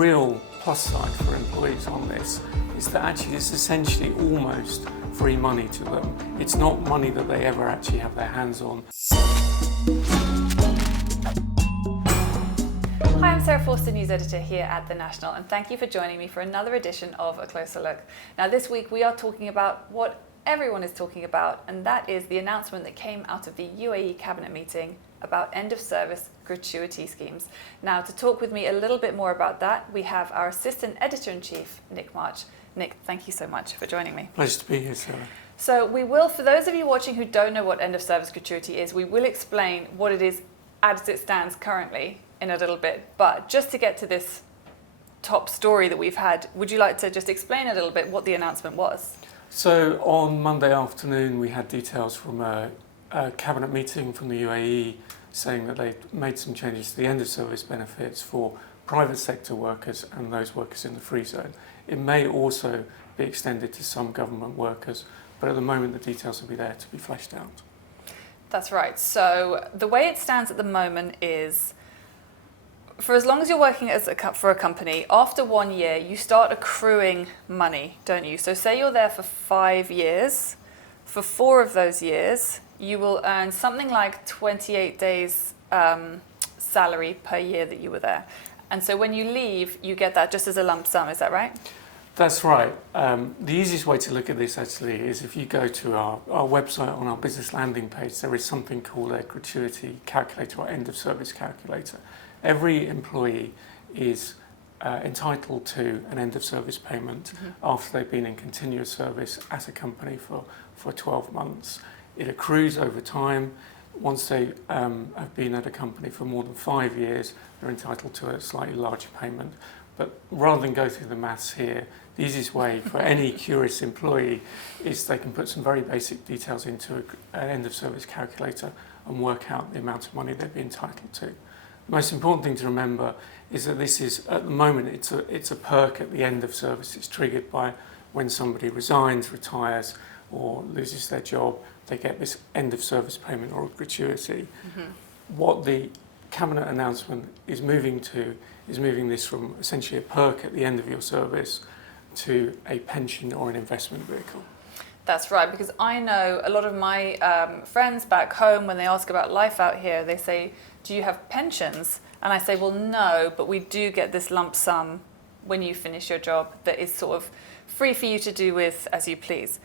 Real plus side for employees on this is that actually it's essentially almost free money to them. It's not money that they ever actually have their hands on. Hi, I'm Sarah Forster, news editor here at The National, and thank you for joining me for another edition of A Closer Look. Now this week we are talking about what everyone is talking about, and that is the announcement that came out of the UAE Cabinet meeting about end-of-service gratuity schemes. Now, to talk with me a little bit more about that, we have our Assistant Editor-in-Chief, Nick March. Nick, thank you so much for joining me. Pleasure to be here, Sarah. So we will, for those of you watching who don't know what end-of-service gratuity is, we will explain what it is as it stands currently in a little bit. But just to get to this top story that we've had, would you like to just explain a little bit what the announcement was? So on Monday afternoon we had details from a Cabinet meeting from the UAE saying that they made some changes to the end-of-service benefits for private sector workers and those workers in the free zone. It may also be extended to some government workers, but at the moment the details will be there to be fleshed out. That's right. So the way it stands at the moment is, for as long as you're working for a company, after 1 year you start accruing money, don't you? So say you're there for 5 years. For 4 of those years, you will earn something like 28 days salary per year that you were there. And so when you leave, you get that just as a lump sum, is that right? That's right. The easiest way to look at this actually is if you go to our website on our business landing page, there is something called a gratuity calculator or end of service calculator. Every employee is entitled to an end of service payment after they've been in continuous service at a company for 12 months. It accrues over time. Once they have been at a company for more than 5 years, they're entitled to a slightly larger payment. But rather than go through the maths here, the easiest way for any curious employee is they can put some very basic details into an end of service calculator and work out the amount of money they'd be entitled to. The most important thing to remember is that this is, at the moment, it's a perk at the end of service. It's triggered by when somebody resigns, retires, or loses their job, they get this end of service payment or gratuity. What the Cabinet announcement is moving to is moving this from essentially a perk at the end of your service to a pension or an investment vehicle. That's right, because I know a lot of my friends back home, when they ask about life out here, they say, do you have pensions? And I say, well, no, but we do get this lump sum when you finish your job that is sort of free for you to do with as you please.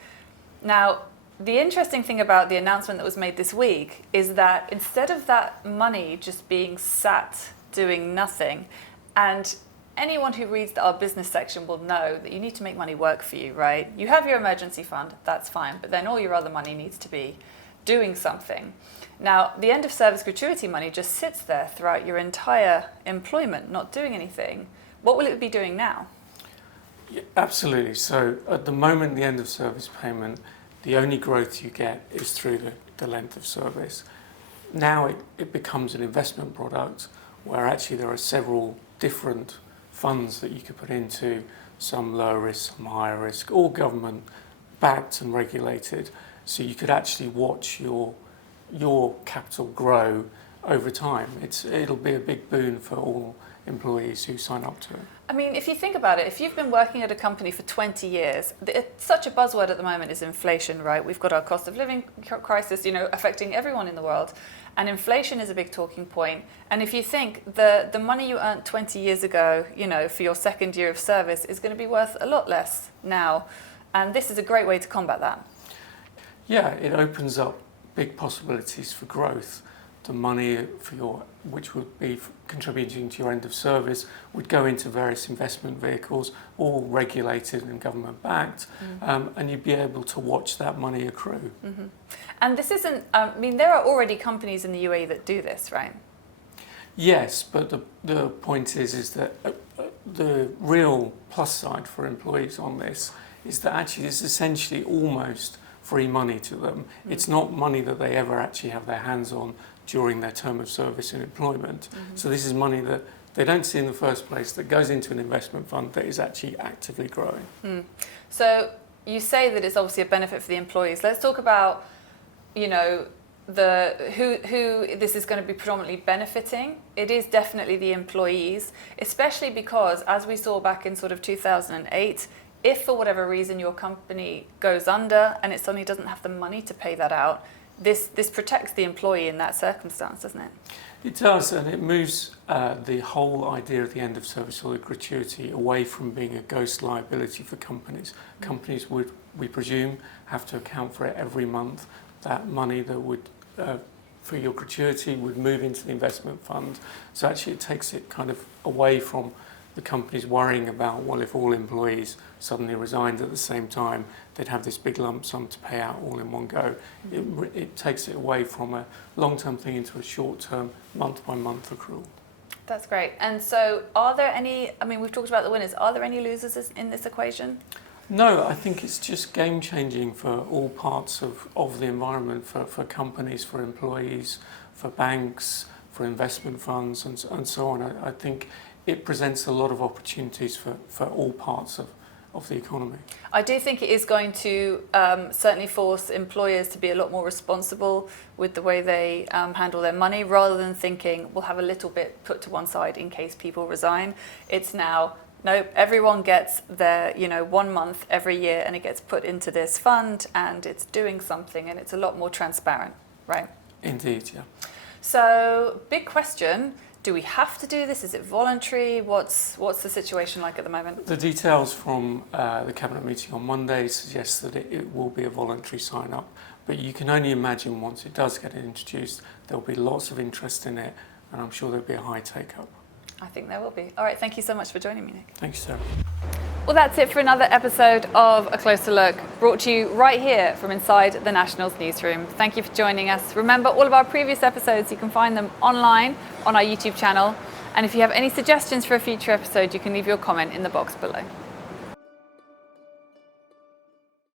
Now, the interesting thing about the announcement that was made this week is that instead of that money just being sat doing nothing, and anyone who reads our business section will know that you need to make money work for you, right? You have your emergency fund, that's fine, but then all your other money needs to be doing something. Now, the end of service gratuity money just sits there throughout your entire employment, not doing anything. What will it be doing now? Yeah, absolutely. So at the moment, the end of service payment, the only growth you get is through the length of service. Now it becomes an investment product where actually there are several different funds that you could put into, some lower risk, some higher risk, all government backed and regulated. So you could actually watch your capital grow over time. It'll be a big boon for all employees who sign up to it. I mean, if you think about it, if you've been working at a company for 20 years, such a buzzword at the moment is inflation, right? We've got our cost of living crisis, affecting everyone in the world. And inflation is a big talking point. And if you think the money you earned 20 years ago, for your second year of service is going to be worth a lot less now. And this is a great way to combat that. Yeah, it opens up big possibilities for growth. The money which would be contributing to your end of service would go into various investment vehicles, all regulated and government backed, and you'd be able to watch that money accrue. And this isn't, there are already companies in the UAE that do this, right? Yes, but the point is that the real plus side for employees on this is that actually it's essentially almost free money to them. It's not money that they ever actually have their hands on during their term of service in employment. So this is money that they don't see in the first place that goes into an investment fund that is actually actively growing. So you say that it's obviously a benefit for the employees. Let's talk about, who this is going to be predominantly benefiting, it is definitely the employees, especially because, as we saw back in sort of 2008, if for whatever reason your company goes under and it suddenly doesn't have the money to pay that out, this protects the employee in that circumstance, doesn't it? It does, and it moves the whole idea of the end of service or the gratuity away from being a ghost liability for companies. Companies would, we presume, have to account for it every month. That money that would, for your gratuity, would move into the investment fund. So actually it takes it kind of away from the companies worrying about, well, if all employees suddenly resigned at the same time, they'd have this big lump sum to pay out all in one go. It takes it away from a long-term thing into a short-term, month-by-month accrual. That's great. And so are there any, I mean, we've talked about the winners, are there any losers in this equation? No, I think it's just game-changing for all parts of the environment, for companies, for employees, for banks, for investment funds, and so on. I think it presents a lot of opportunities for all parts of the economy. I do think it is going to certainly force employers to be a lot more responsible with the way they handle their money, rather than thinking we'll have a little bit put to one side in case people resign. It's now, no, everyone gets their 1 month every year and it gets put into this fund and it's doing something, and it's a lot more transparent, right? Indeed, yeah. So, big question. Do we have to do this? Is it voluntary? What's the situation like at the moment? The details from the Cabinet meeting on Monday suggest that it will be a voluntary sign-up, but you can only imagine once it does get introduced, there'll be lots of interest in it, and I'm sure there'll be a high take-up. I think there will be. All right, thank you so much for joining me, Nick. Thank you, Sarah. Well, that's it for another episode of A Closer Look, brought to you right here from inside the Nationals newsroom. Thank you for joining us. Remember, all of our previous episodes, you can find them online on our YouTube channel. And if you have any suggestions for a future episode, you can leave your comment in the box below.